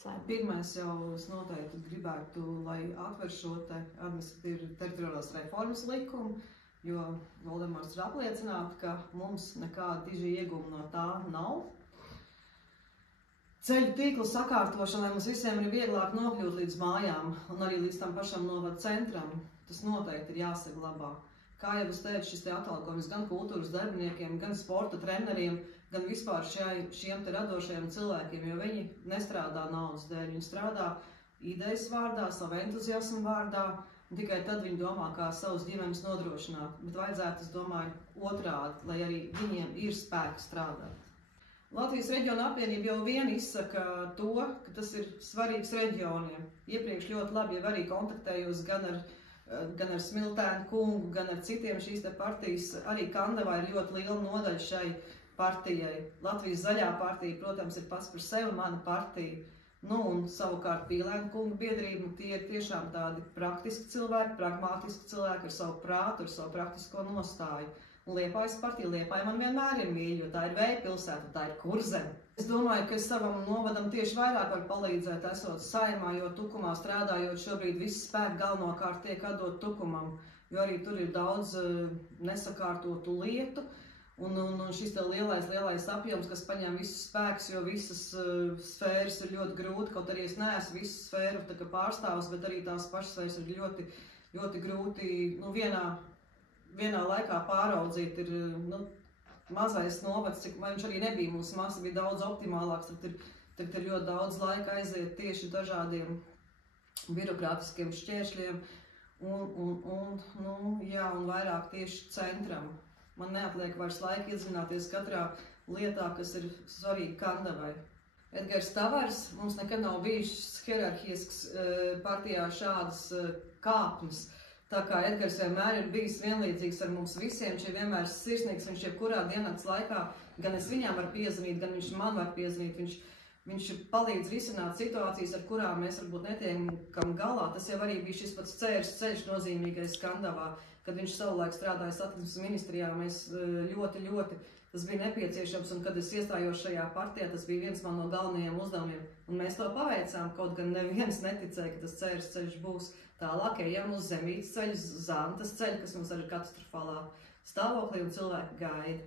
Saimē? Pirmais jau es noteikti gribētu, lai atver šo teritoriālās reformas likumu, jo Voldemārs ir apliecināts, ka mums nekāda diži ieguma no tā nav. Ceļu tīklu sakārtošana, lai mums visiem ir vieglāk nokļūt līdz mājām un arī līdz tam pašam novada centram, tas noteikti ir jāsaglabā. Kā jau es teicu, šis atalgojums gan kultūras darbiniekiem, gan sporta treneriem, gan vispār šiem radošajiem cilvēkiem, jo viņi nestrādā naudas dēļ, viņi strādā idejas vārdā, savu entuziasmu vārdā, un tikai tad viņi domā, kā savus ģimenes nodrošināt. Bet vajadzētu, es domāju, otrādi, lai arī viņiem ir spēki strādāt. Latvijas reģiona apvienība jau vien izsaka to, ka tas ir svarīgs reģioniem. Iepriekš ļoti labi jau arī kontaktējos gan ar Smiltēnu kungu, gan ar citiem šīs partijas. Arī Kandavā ir ļoti liela nodaļa šai partijai. Latvijas zaļā partija, protams, ir pats par sevi mana partija. Nu, un savukārt Pīlēna kunga biedrība, tie ir tiešām tādi praktiski cilvēki, pragmātiski cilvēki ar savu prātu, ar savu praktisko nostāju. Un Liepājas partija, Liepāja man vienmēr ir mīļa, jo tā ir vēja pilsēta, tā ir Kurzeme. Es domāju, ka es savam novadam tieši vairāk var palīdzēt esot Saimā, jo Tukumā strādājot šobrīd viss spēki galvenokārt tiek atdot Tukumam, jo arī tur ir daudz nesakārtotu lietu. Un šis lielais apjoms, kas paņem visus spēkus, jo visas sfēras ir ļoti grūti, kaut arī es neesmu visu sfēru pārstāvs, bet arī tās pašas sfēras ir ļoti, ļoti grūti vienā laikā pāraudzīt. Ir mazais novads, cik viņš arī nebija, mūsu masa bija daudz optimālāks, tad ir ļoti daudz laika aiziet tieši dažādiem birokrātiskiem šķēršļiem un vairāk tieši centram. Man neatliek vairs laika iedzināties katrā lietā, kas ir svarīga Kandavai. Edgars Tavars, mums nekad nav bijušas hierarhisks partijā šādas kāpnes. Tā kā Edgars vienmēr ir bijis vienlīdzīgs ar mums visiem, viņš ir vienmēr sirsnīgs, viņš jebkurā diennakts laikā, gan es viņām varu piezvanīt, gan viņš man var piezvanīt. Viņš palīdz risināt situācijas, ar kurām mēs varbūt netiekam galā. Tas jau arī bija šis pats ceļš nozīmīgais Kandavā, kad viņš savulaik strādāja satiksmes ministrijā. Mēs ļoti, tas bija nepieciešams, un kad es iestājos šajā partijā, tas bija viens no galvenajiem uzdevumiem. Un mēs to paveicām, kaut gan neviens neticēja, ka tas ceļš būs. Tālāk ejam uz Zemītes ceļu, Zantas ceļu, kas mums arī katastrofālā stāvoklī, un cilvēki gaida.